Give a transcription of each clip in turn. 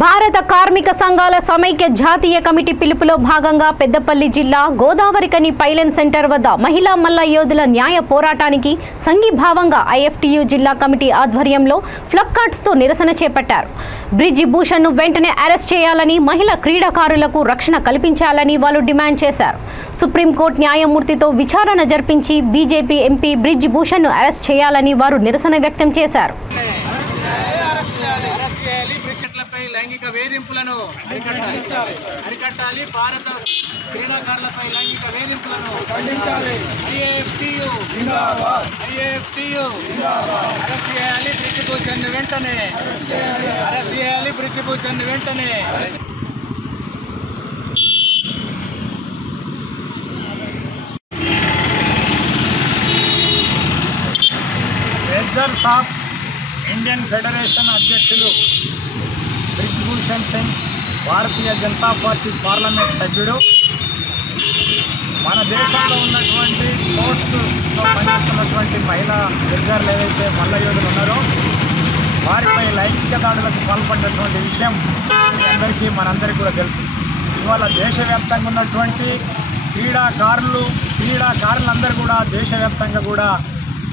భారత కార్మిక సంఘాల సమైక్య జాతీయ కమిటీ పిలుపులో భాగంగా పెద్దపల్లి జిల్లా గోదావరికని పైలెన్ సెంటర్ వద్ద మహిళా మల్ల యోధుల న్యాయ పోరాటానికి సంఘీభావంగా ఐఎఫ్టియు జిల్లా కమిటీ ఆధ్వర్యంలో ఫ్లక్కార్డ్స్ తో నిరసన చేపట్టారు. బ్రిడ్జి భూషణ్ ను వెంటనే అరెస్ట్ చేయాలని, మహిళా క్రీడాకారులకు రక్షణ కల్పించాలని వాళ్ళు డిమాండ్ చేశారు. సుప్రీంకోర్టు న్యాయమూర్తితో విచారణ జరిపించి బీజేపీ ఎంపీ బ్రిడ్జి భూషణ్ ను అరెస్ట్ చేయాలని వారు నిరసన వ్యక్తం చేశారు. లైంగిక వేధింపులను అరికట్టాలి. భారత క్రీడాకారులపై లైంగిక వేధింపులను ఖండించాలి. ఐఎఫ్టియు అరెస్ట్ చేయాలి. బ్రిడ్జి భూషణ్ వెంటనే అరెస్ట్ చేయాలి. బ్రిడ్జి భూషణ్ వెంటనే రెజర్స్ ఆఫ్ ఇండియన్ ఫెడరేషన్ అధ్యక్షులు bridge Bhushan Singh Bharatiya Janata party parliament సభ్యుడు మన దేశంలో ఉన్నటువంటి స్పోర్ట్స్లో పనిచేస్తున్నటువంటి మహిళా గిరిజనులు ఏవైతే మల్ల యోధులు ఉన్నారో వారిపై లైంగిక దాడులకు పాల్పడినటువంటి విషయం మనందరికీ కూడా తెలుసు. ఇవాళ దేశవ్యాప్తంగా ఉన్నటువంటి క్రీడాకారులందరూ కూడా దేశవ్యాప్తంగా కూడా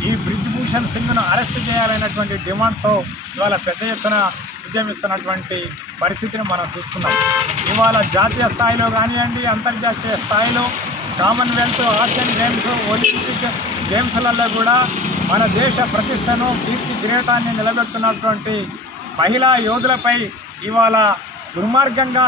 ఈ బ్రిడ్జి భూషణ్ సింగ్ను అరెస్ట్ చేయాలనేటువంటి డిమాండ్తో ఇవాళ పెద్ద ఎత్తున ఉద్యమిస్తున్నటువంటి పరిస్థితిని మనం చూస్తున్నాం. ఇవాళ జాతీయ స్థాయిలో కానివ్వండి, అంతర్జాతీయ స్థాయిలో కామన్వెల్త్, ఆసియన్ గేమ్స్, ఒలింపిక్ గేమ్స్లలో కూడా మన దేశ ప్రతిష్టను, కీర్తి కిరీటాన్ని నిలబెడుతున్నటువంటి మహిళా యోధులపై ఇవాళ దుర్మార్గంగా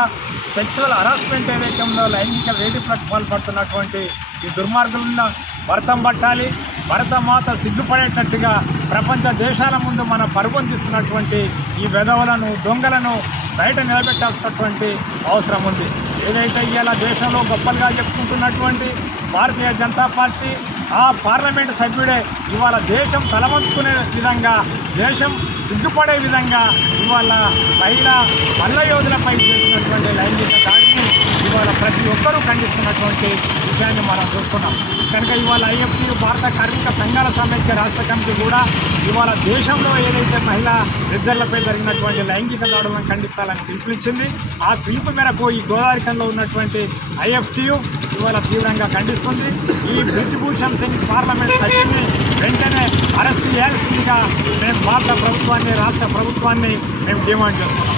సెక్సువల్ హరాస్మెంట్ ఏదైతే ఉందో, లైంగిక వేధింపులకు పాల్పడుతున్నటువంటి ఈ దుర్మార్గులను భరతం పట్టాలి. భరతమాత సిగ్గుపడేటట్టుగా ప్రపంచ దేశాల ముందు మన పరుపొందిస్తున్నటువంటి ఈ వెధవలను, దొంగలను బయట నిలబెట్టాల్సినటువంటి అవసరం ఉంది. ఏదైతే ఇవాళ దేశంలో గొప్పలుగా చెప్పుకుంటున్నటువంటి భారతీయ జనతా పార్టీ ఆ పార్లమెంటు సభ్యుడే ఇవాళ దేశం తలవంచుకునే విధంగా, దేశం సిగ్గుపడే విధంగా ఇవాళ మల్ల యోధులపై చేసినటువంటి లైంగిక దాడిని ఇవాళ ప్రతి ఒక్కరూ ఖండిస్తున్నటువంటి విషయాన్ని మనం చూస్తున్నాం. కనుక ఇవాళ ఐఎఫ్టియు భారత కార్మిక సంఘాల సమైక్య రాష్ట్ర కమిటీ కూడా ఇవాళ దేశంలో ఏదైతే మహిళా రిజర్లపై జరిగినటువంటి లైంగిక దాడులను ఖండించాలని పిలుపునిచ్చింది. ఆ పిలుపు మేరకు ఈ గోదావరికంలో ఉన్నటువంటి ఐఎఫ్టియు ఇవాళ తీవ్రంగా ఖండిస్తుంది. ఈ బ్రిడ్జి భూషణ్ సింగ్ పార్లమెంట్ సభ్యుల్ని వెంటనే అరెస్ట్ చేయాల్సిందిగా మేము భారత ప్రభుత్వాన్ని, రాష్ట్ర ప్రభుత్వాన్ని మేము డిమాండ్ చేస్తున్నాం.